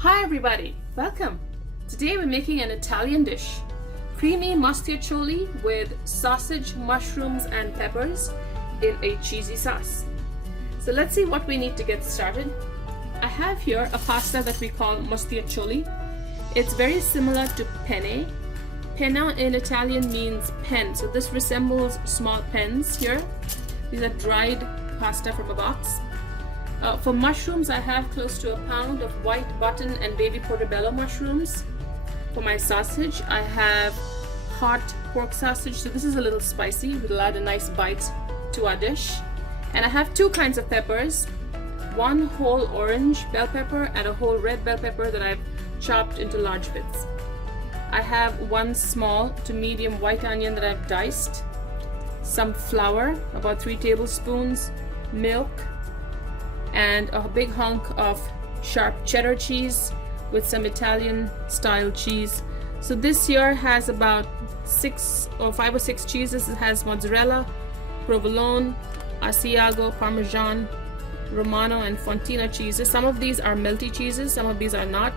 Hi everybody, welcome. Today we're making an Italian dish, creamy Mostaccioli with sausage, mushrooms and peppers in a cheesy sauce. So let's see what we need to get started. I have here a pasta that we call Mostaccioli. It's very similar to penne. Penna in Italian means pen, so this resembles small pens here. These are dried pasta from a box. For mushrooms, I have close to a pound of white button and baby portobello mushrooms. For my sausage, I have hot pork sausage, so this is a little spicy. We'll add a nice bite to our dish. And I have two kinds of peppers, one whole orange bell pepper and a whole red bell pepper that I've chopped into large bits. I have one small to medium white onion that I've diced, some flour, about 3 tablespoons, milk, and a big hunk of sharp cheddar cheese with some Italian style cheese. So this here has about 5 or 6 cheeses. It has mozzarella, provolone, Asiago, Parmesan, Romano and Fontina cheeses. Some of these are melty cheeses, some of these are not.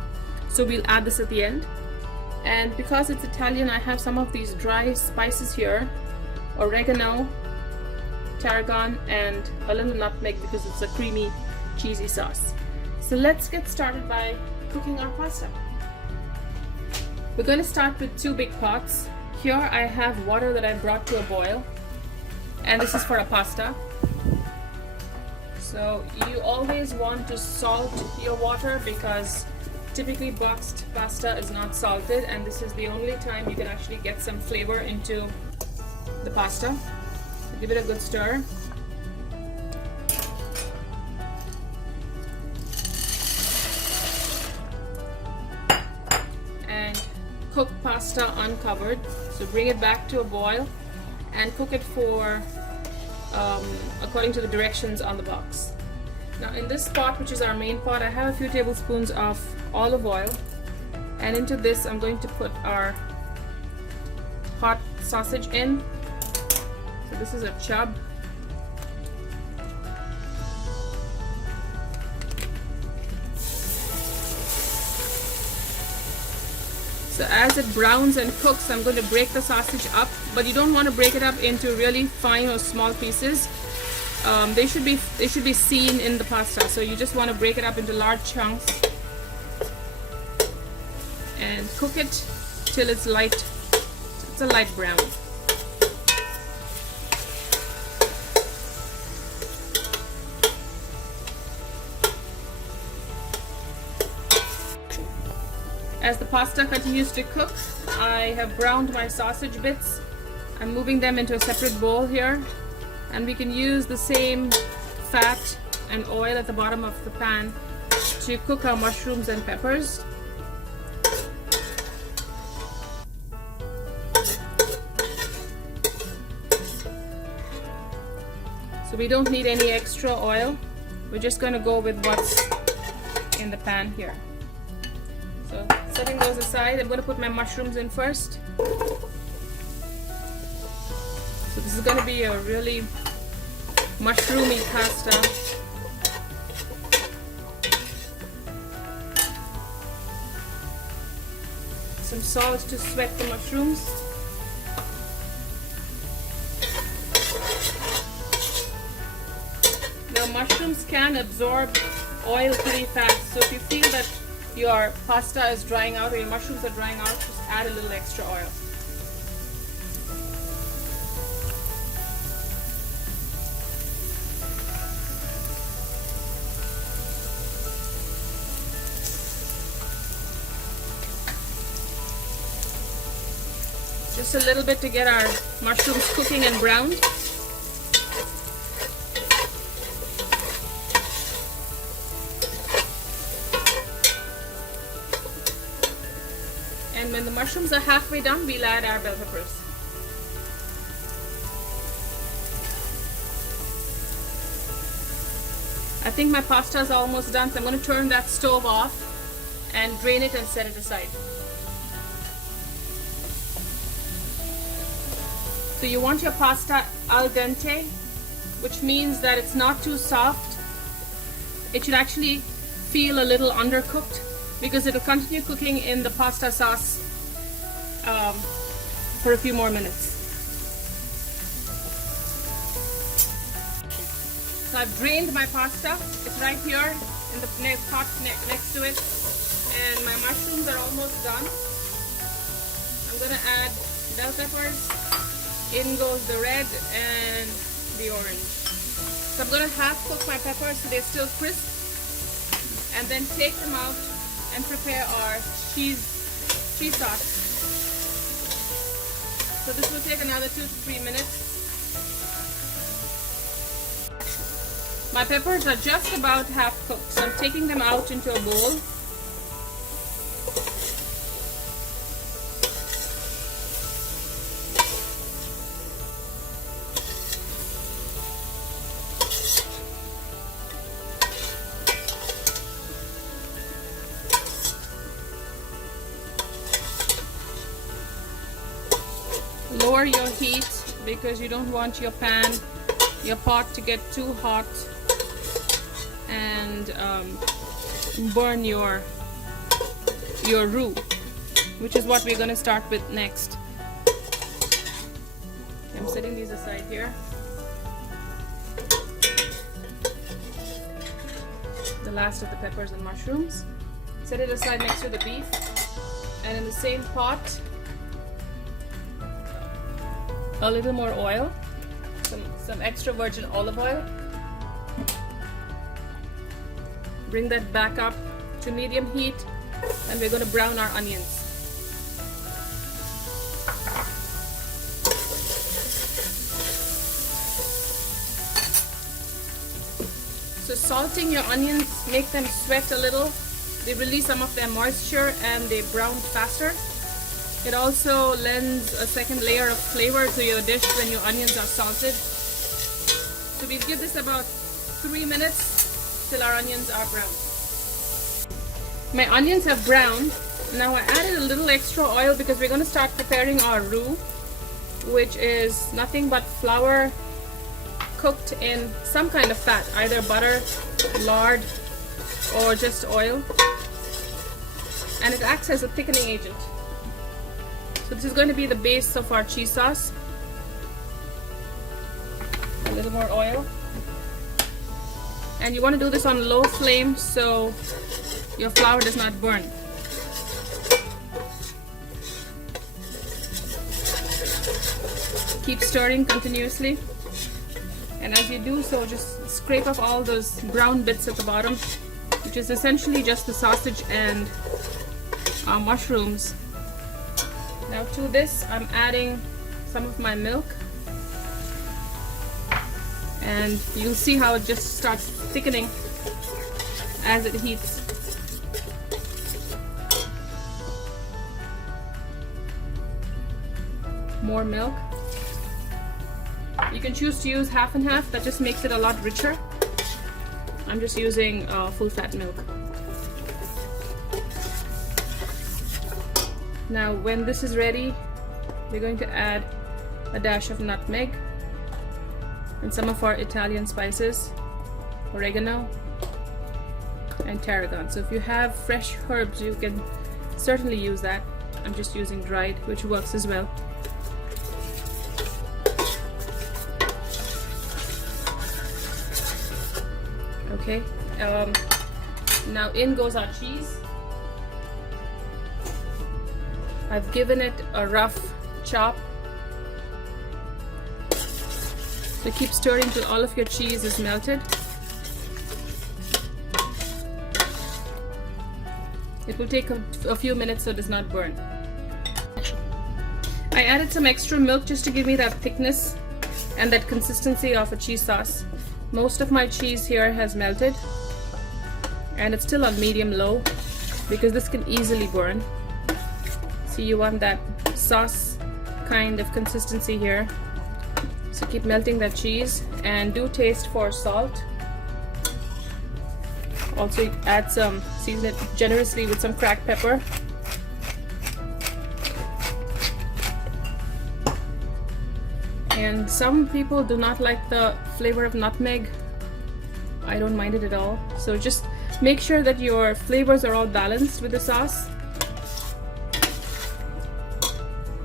So we'll add this at the end. And because it's Italian, I have some of these dry spices here, oregano, tarragon, and a little nutmeg because it's a creamy, cheesy sauce. So let's get started by cooking our pasta. We're going to start with 2 big pots. Here I have water that I brought to a boil, and this is for a pasta. So you always want to salt your water because typically boxed pasta is not salted, and this is the only time you can actually get some flavor into the pasta. So give it a good stir. And cook pasta uncovered. So bring it back to a boil and cook it for according to the directions on the box. Now in this pot, which is our main pot, I have a few tablespoons of olive oil, and into this I'm going to put our hot sausage in. So this is a chub. So as it browns and cooks, I'm going to break the sausage up, but you don't want to break it up into really fine or small pieces. They should be seen in the pasta, so you just want to break it up into large chunks and cook it till it's light. It's a light brown. As the pasta continues to cook, I have browned my sausage bits. I'm moving them into a separate bowl here, and we can use the same fat and oil at the bottom of the pan to cook our mushrooms and peppers. So we don't need any extra oil. We're just going to go with what's in the pan here. So setting those aside, I'm going to put my mushrooms in first. So this is going to be a really mushroomy pasta. Some salt to sweat the mushrooms. Now mushrooms can absorb oil pretty fast, so if you feel that your pasta is drying out or your mushrooms are drying out, just add a little extra oil. Just a little bit to get our mushrooms cooking and browned. And when the mushrooms are halfway done, we'll add our bell peppers. I think my pasta is almost done, so I'm going to turn that stove off and drain it and set it aside. So you want your pasta al dente, which means that it's not too soft. It should actually feel a little undercooked. because it will continue cooking in the pasta sauce for a few more minutes. So I've drained my pasta. It's right here in the pot next to it, and my mushrooms are almost done. I'm gonna add bell peppers. In goes the red and the orange. So I'm gonna half cook my peppers so they're still crisp, and then take them out and prepare our cheese sauce. So this will take another 2 to 3 minutes. My peppers are just about half cooked, so I'm taking them out into a bowl. Lower your heat because you don't want your pot to get too hot and burn your roux, which is what we're going to start with next. I'm setting these aside here. The last of the peppers and mushrooms. Set it aside next to the beef, and in the same pot a little more oil, some extra virgin olive oil. Bring that back up to medium heat, and we're going to brown our onions. So salting your onions, make them sweat a little. They release some of their moisture and they brown faster. It also lends a second layer of flavor to your dish when your onions are salted. So we'll give this about 3 minutes till our onions are brown. My onions have browned. Now I added a little extra oil because we're going to start preparing our roux, which is nothing but flour cooked in some kind of fat, either butter, lard, or just oil. And it acts as a thickening agent. So this is going to be the base of our cheese sauce. A little more oil. And you want to do this on low flame so your flour does not burn. Keep stirring continuously. And as you do so, just scrape off all those brown bits at the bottom, which is essentially just the sausage and mushrooms. Now to this, I'm adding some of my milk, and you'll see how it just starts thickening as it heats. More milk. You can choose to use half and half, that just makes it a lot richer. I'm just using full fat milk. Now when this is ready, we're going to add a dash of nutmeg and some of our Italian spices, oregano and tarragon. So if you have fresh herbs, you can certainly use that. I'm just using dried, which works as well. Okay, now in goes our cheese. I've given it a rough chop. So keep stirring till all of your cheese is melted. It will take a few minutes so it does not burn. I added some extra milk just to give me that thickness and that consistency of a cheese sauce. Most of my cheese here has melted, and it's still on medium-low because this can easily burn. So you want that sauce kind of consistency here. So keep melting that cheese and do taste for salt. Also add some, season it generously with some cracked pepper. And some people do not like the flavor of nutmeg. I don't mind it at all. So just Make sure that your flavors are all balanced with the sauce.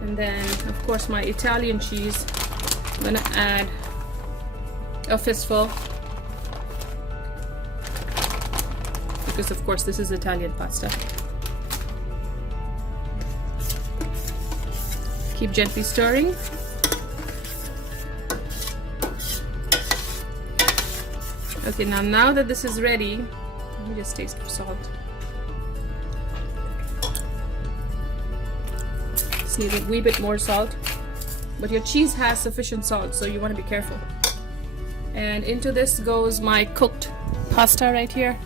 And then, of course, my Italian cheese. I'm gonna add a fistful, because of course this is Italian pasta. Keep gently stirring. Okay, now that this is ready, let me just taste for salt. Just need a wee bit more salt, but your cheese has sufficient salt, so you want to be careful. And into this goes my cooked pasta right here.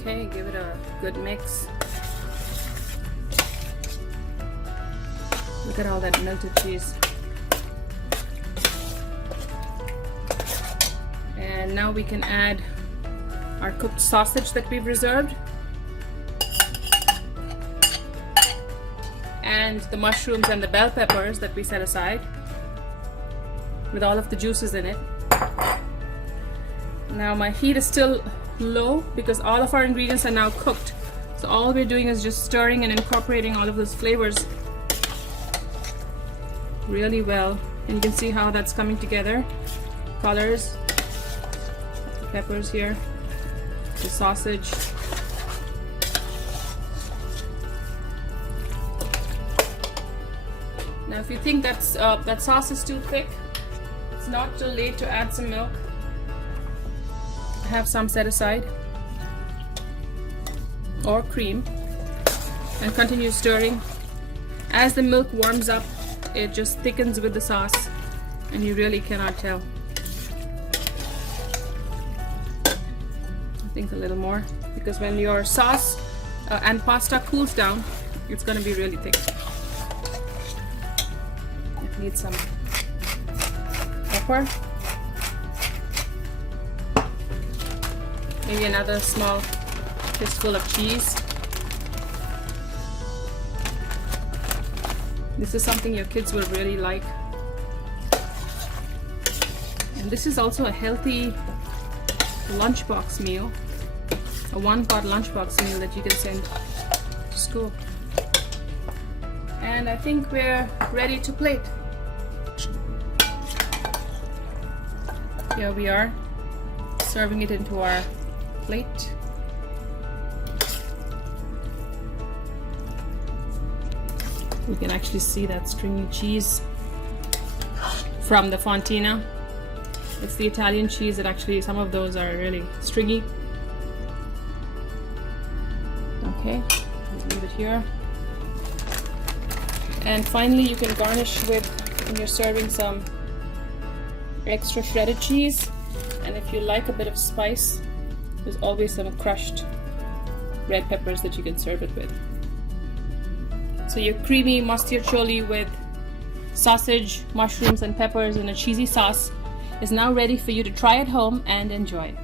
Okay, give it a good mix. Look at all that melted cheese. And now we can add our cooked sausage that we've reserved, and the mushrooms and the bell peppers that we set aside with all of the juices in it. Now my heat is still low because all of our ingredients are now cooked. So all we're doing is just stirring and incorporating all of those flavors really well. And you can see how that's coming together. Colors, the peppers here, the sausage. Now if you think that sauce is too thick, it's not too late to add some milk. Have some set aside, or cream, and continue stirring. As the milk warms up, it just thickens with the sauce and you really cannot tell. I think a little more, because when your sauce and pasta cools down, it's going to be really thick. It needs some pepper. Maybe another small fistful of cheese. This is something your kids will really like. And this is also a healthy lunchbox meal, a one-pot lunchbox meal that you can send to school. And I think we're ready to plate. Here we are, serving it into our plate. You can actually see that stringy cheese from the fontina. It's the Italian cheese that actually, some of those are really stringy. Okay, leave it here. And finally you can garnish with, when you're serving, some extra shredded cheese. And if you like a bit of spice, there's always some crushed red peppers that you can serve it with. So your creamy Mostaccioli with sausage, mushrooms and peppers in a cheesy sauce is now ready for you to try at home and enjoy.